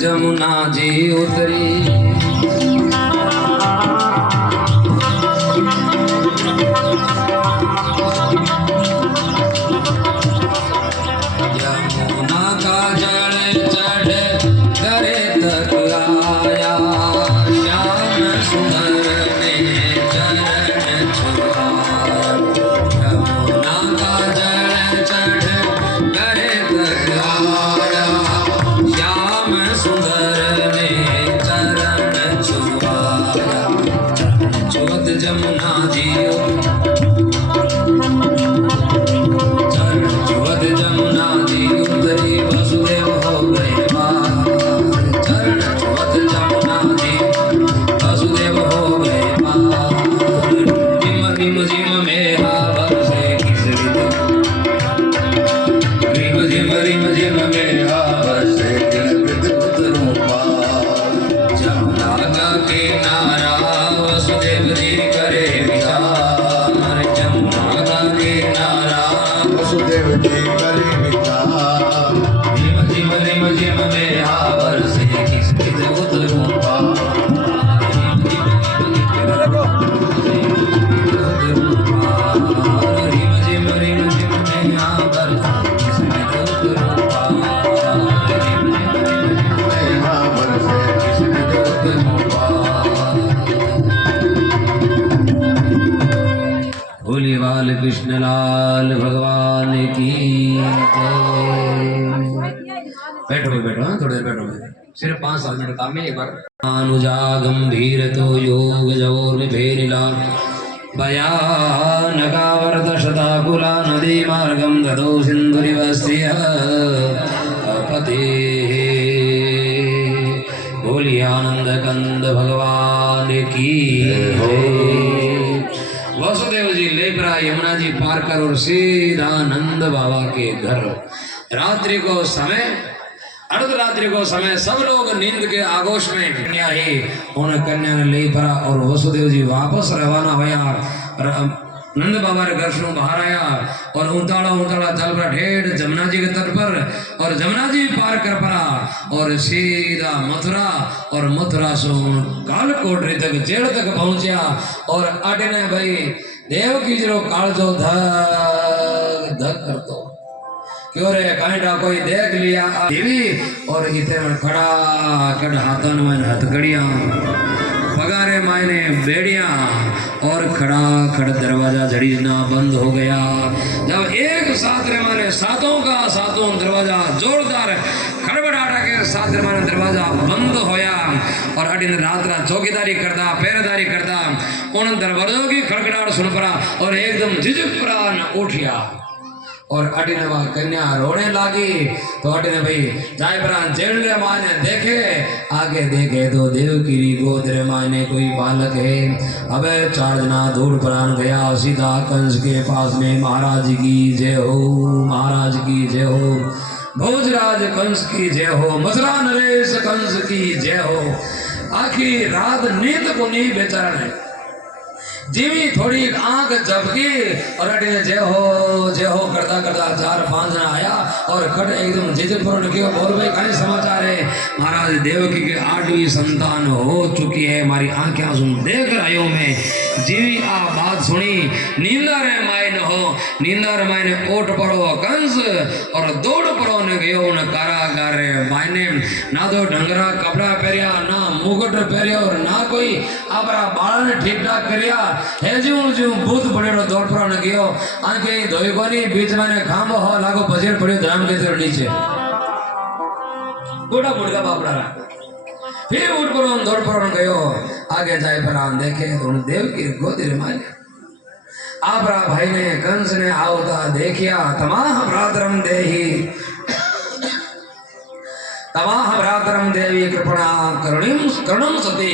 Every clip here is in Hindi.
जमुना जी उतरी यमुना का जल चढ़ करे तक आया श्याम सुंदर ने चरण छुआ यमुना का जल चढ़ करे तक आया श्याम सुंदर ने चरण छुआया छुअत जमुना जी चरण छुअत जमुना जी उतरी वसुदेव हो गए पार चरण छुअत जमुना जी वसुदेव हो गए पार रिम रिम झिम मेहा बरसे किसरित रिम झिम मेहा बरसे किनारा वसुदेव जी करे विचार जमुना का किनारा वसुदेव जी करे विचार रिम झिम मेहा बरसे किसरित उतरूं पार रिम झिम मेहा बरसे किसरित उतरूं पार मेहा बरसे किसरित उतरूं भोले बाल कृष्ण लाल भगवान की बैठो बैठो हाँ थोड़ी देर बैठो सिर्फ 5-7 मिनट काम में एक बार अनुजा गंभीर तो योग जवोर में भेरिला भयानकावर्त शताकुला नदी मार्गम ददो सिंधुरिवस्य पते भोले आनंद कंद भगवान की वसुदेव जी लेपरा यमुना जी पार कर और सीधा नंद बाबा के घर रात्रि को समय अर्धरात्रि को समय सब लोग नींद के आगोश में कन्या ही उन कन्या ने लेपरा और वसुदेव जी वापस रवाना होया नंद बाबा के घर से बाहर आया और उताड़ा उताड़ा चल पड़ा ठेठ जमुना जी के तट पर और जमुना जी पार कर पड़ा और सीधा मथुरा और मथुरा से कालकोटरी तक जेल तक पहुंचा और आटे ने भाई देव की जरो काल जो धक धक कर दो क्यों रे कांटा कोई देख लिया देवी और इतने खड़ा कड़ हाथन में हथकड़िया पगारे मायने बेड़िया और खड़ा खड़ दरवाजा झड़ीना बंद हो गया जब एक साथ रे मारे सातों दरवाजा जोरदार खड़बड़ाटा के साथ रे मारे दरवाजा बंद होया और अडिन रात रात चौकीदारी करता पहरेदारी करता उन दरवाजों की खड़खड़ाहट सुन पड़ा और एकदम झिझक पड़ा न उठिया और अटिने वह कन्या रोने लगी तो अटिने भाई जाए परा जेल रे माने देखे आगे देखे तो देवकी गोद रे माने कोई बालक है। अबे 4 जना दूर प्राण गया सीधा कंस के पास में महाराज की जय हो महाराज की जय हो भोजराज कंस की जय हो मथुरा नरेश कंस की जय हो। आखी रात नींद को नहीं बेचारा ने जीवी थोड़ी आंख झपकी और अटे जय हो करता करता 4-5 जना आया और खट एकदम जिजपुर किया बोल भाई कहीं समाचार है महाराज देवकी के 8वीं संतान हो चुकी है हमारी आंखें सुन देख आयो मैं जीवी आ बात सुनी नींदा रे मायने हो नींदा रे मायने ओट पड़ो कंस और दौड़ पड़ो ने गयो न कारागार मायने ना तो ढंगरा कपड़ा पहरिया ना मुकुट पहरियो ना कोई आपरा बाळा ने ठीक ठाक करिया हे जो भूत पड़ेलो दौड़ पर न गयो आके धोई कोनी बीच में ने खांबो हो लागो बजेर पड़ियो धराम के तेर नीचे बूढ़ा बुढ़ा बापड़ा फिर उठ पर दौड़ पर न गयो आगे जाए पर आन देखे तो देव की गोद रे माने आपरा भाई ने कंस ने आवता देखिया तमाह भ्रातरम देवी कृपणा करुणम सती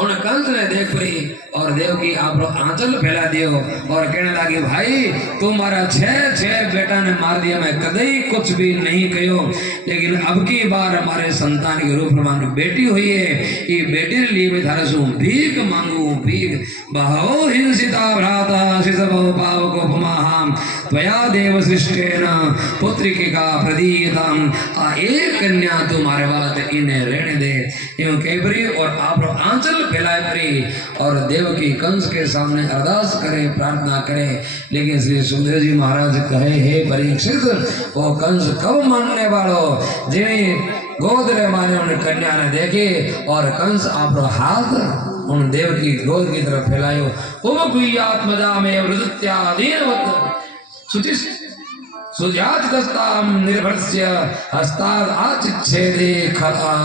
उन कंस ने देख परी और देव की आप आंचल फैला दियो और कहने लगी भाई तू मारा छह बेटा ने मार दिया मैं कदई कुछ भी नहीं कहो लेकिन अब की बार हमारे संतान के रूप में बेटी हुई है ये बेटी के लिए मैं थारे सु भीख मांगू भीख बहो हिंसिता भ्राता शिशवो पावको उपमाहाम त्वया देव सृष्टेन पुत्रिके का प्रदीयताम आ एक कन्या तुम्हारे बात इन्हें रहने दे यूं कह परी और आप आंचल फैलाए परी और देव की कंस के सामने अरदास करे प्रार्थना करे लेकिन श्री सुखदेव जी महाराज कहे हे परीक्षित वो कंस कब मानने वालो जिन्हें गोद रे माने उन कन्या ने देखे और कंस आप हाथ उन देव की गोद की तरफ फैलायो आत्मजा में वृत्त्यादीनवत् सुचिस सुजात दस्ताम निर्भरस्य हस्ताद आचिच्छेदे खला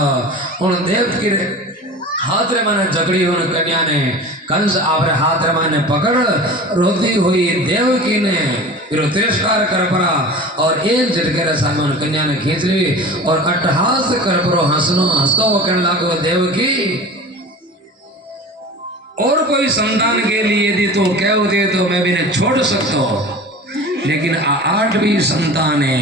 उन देव की हाथ रे माने जकड़ी उन कन्या ने कंस आवरे हाथ रे माने पकड़ रोती हुई देवकी ने फिर तिरस्कार कर पड़ा और एक झटके रे सामने कन्या ने खींच ली और अट्टहास कर परो हंसतो कहने लागो देवकी और कोई संतान के लिए यदि तू कह दे तो मैं भी नहीं छोड़ सकता लेकिन 8वीं संतान है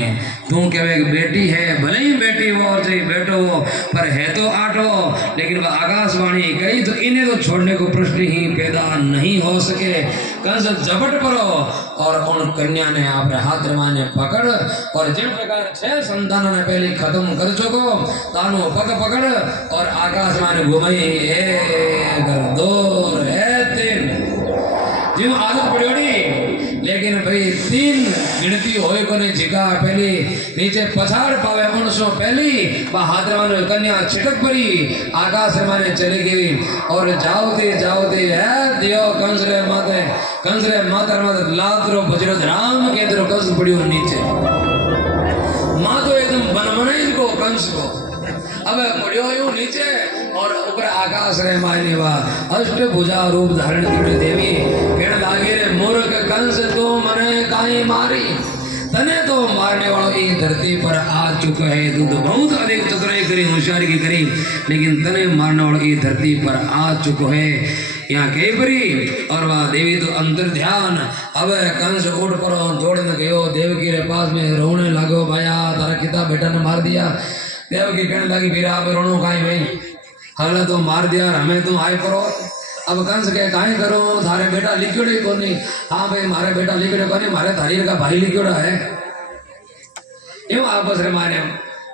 तू कहे बेटी है भले ही बेटी हो और चाहे बेटो हो पर है तो 8 लेकिन वह आकाशवाणी कही तो इन्हें तो छोड़ने को प्रश्न ही पैदा नहीं हो सके कंस झपट पड़ो और उन कन्या ने अपने हाथ ने पकड़ और जिन प्रकार 6 संतान ने पहले खत्म कर चुको तानो पग पकड़ और आकाशवाणी घुमाई 1 2 3 जो आदत पड़ी लेकिन भाई 3 गिनती होए कोने जिका पहली नीचे पछाड़ पावे उनसो पहली वह हाथ माने कन्या छिटक पड़ी आकाश माने चली गई और जाओते है दियो कंस रे माते लातरो बजरो राम के दरो कंस पड़ी नीचे मां तो एकदम बनमने को कंस को अब पड़ियो यूं नीचे और ऊपर आकाश रे मायने वा अष्टभुजा रूप धारण की देवी कहने लागे रे मूर्ख कंस तो मने काई मारी तने तो मारने वालों ये धरती पर आ चुका है तू तो बहुत अधिक चतुराई करी होशियारी की करी लेकिन तने मारने वालों ये धरती पर आ चुको है यहाँ कही परी और वह देवी तो अंतर ध्यान अब कंस उठ पर दौड़ने गयो देवकी रे पास में रोने लगो भाया तारा किता बेटा ने मार दिया देवकी कहने लगी फिर आप रोनो काई भाई हगला तो मार दिया हमें तुम आए परो अब कंस के काहे करो थारे बेटा लिखियोड़े को नहीं हाँ भाई मारे बेटा लिखियोड़े को नहीं मारे थारी का भाई लिखियोड़ा है यूं आपस रे मारे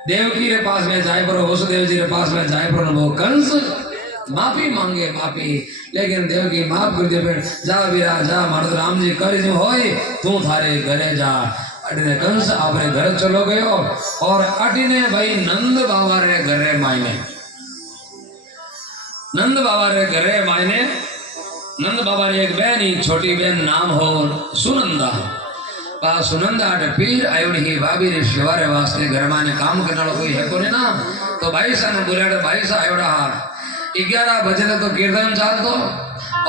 देवकी रे पास में जाए परो वसुदेव जी रे पास में जाए परो वो कंस माफी मांगे माफी लेकिन देवकी माफ कर दे जा वीरा जा मारो राम जी कर जो होए तू थारे घरे जा अटने कंस अपने घर चलो गयो और अटने भाई नंद बाबा रे घरे मायने नंद बाबा रे घरे मायने नंद बाबा रे एक बहन ही छोटी बहन नाम हो सुनंदा पा सुनंदा पीर आयो नहीं भाभी रे शिवारे वास्ते घर माने काम करने वाला कोई है कोने ना तो भाई सा ने बोले भाई सा आयो रहा 11 बजे तो कीर्तन चाल तो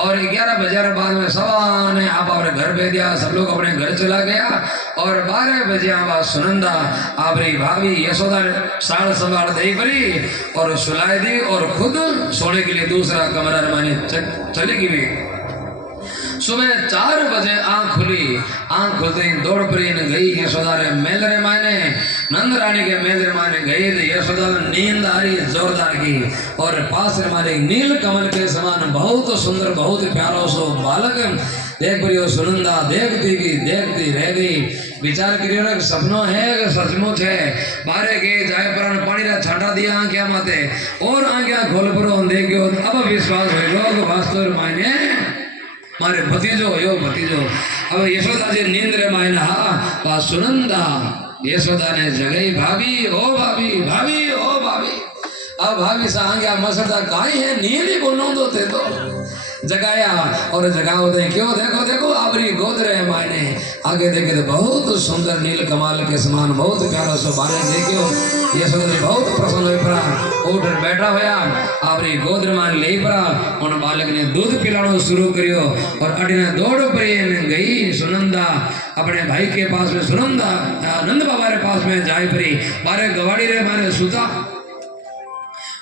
और 11 बजे बाद में सवा ने आप अपने घर भेज दिया सब लोग अपने घर चला गया और 12 बजे आवाज सुनंदा आपरी भाभी यशोदा साड़ संभाल दे पड़ी और सुलाई दी और खुद सोने के लिए दूसरा कमरा माने चली गई सुबह 4 बजे आंख खुलते ही दौड़ पड़ी गई यशोदा रे मेल रे मायने नंद रानी के मेल रे मायने गई तो यशोदा नींद आ रही जोरदार की और पास रे मारे नील कमल के समान बहुत सुंदर बहुत प्यारा सो बालक देख पड़ी सुनंदा देखती रह गई विचार करियो ना सपनो है सचमुच है बारे के जाए पर पानी रा छाटा दिया आंखिया माते और आंखिया खोल पर देखियो अब विश्वास हो लोग वास्तव मायने मारे भतीजो अब यशोदा जी नींद रे मायना हा सुनंदा यशोदा ने जगई भाभी ओ भाभी अब भाभी सांग्या मसरदा काई है नीली बोनो दो थे तो जगाया और जगाओ दे क्यों देखो देखो आपरी गोद रहे मायने आगे देखे तो बहुत सुंदर नील कमाल के समान बहुत प्यारा सो बालक देखियो ये सुंदर बहुत प्रसन्न हुई परा उठ बैठा होया आपरी गोद मान ले परा उन बालक ने दूध पिलानो शुरू करियो और अडिने दौड़ पड़ी ने गई सुनंदा अपने भाई के पास में सुनंदा नंद बाबा रे पास में जाए परी मारे गवाड़ी रे मारे सुता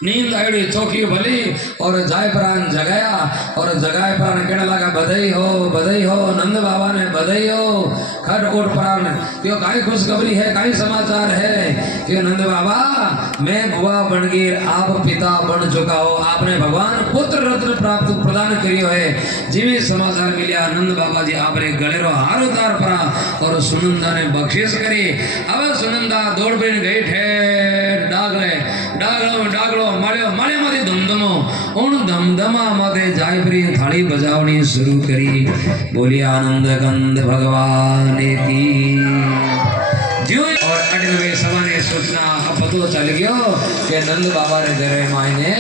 नींद आड़ी चौकी भली और जाय प्राण जगाया और जगाए प्राण कहने लगा बधाई हो नंद बाबा ने बधाई हो खट उठ प्राण क्यों काई खुशखबरी है काई समाचार है क्यों नंद बाबा मैं बुआ बन गई आप पिता बन चुका हो आपने भगवान पुत्र रत्न प्राप्त प्रदान करियो है जिवे समाचार मिलिया नंद बाबा जी आपने गले रो हार उतार परा और सुनंदा ने बख्शिश करी अब सुनंदा दौड़ पड़ी गई ठेर डागलो माळ्यो माळ्यामध्ये धमधमो उन धमधमा मध्ये जायपरी थाळी बजावणी सुरू करी बोली आनंद कंद भगवान की जो और अटनवे सवाने सूचना पतो चल गयो के नंद बाबा रे घरे मायने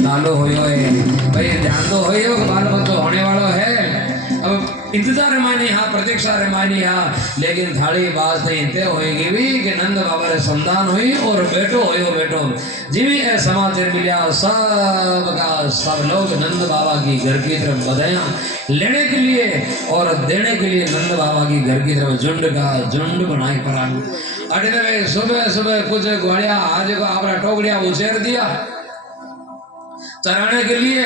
नालो होयो है भाई ध्यान तो होयो बाल बच्चो होने वालो है अब इंतजार मायने यहाँ प्रतीक्षा रे मायने यहाँ लेकिन थाली बात नहीं ते होएगी भी कि नंद बाबा रे संतान हुई और बेटो होयो बेटो जिमी ए समाचार मिलिया सब लोग नंद बाबा की घर की तरफ बधाइयां लेने के लिए और देने के लिए नंद बाबा की घर की तरफ झुंड बनाई पड़ा अटने सुबह सुबह कुछ ग्वालिया आज को अपना टोकरिया उछेर दिया चराने के लिए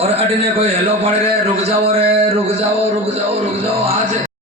और अटने कोई हेलो पड़ रहे रुक जाओ आज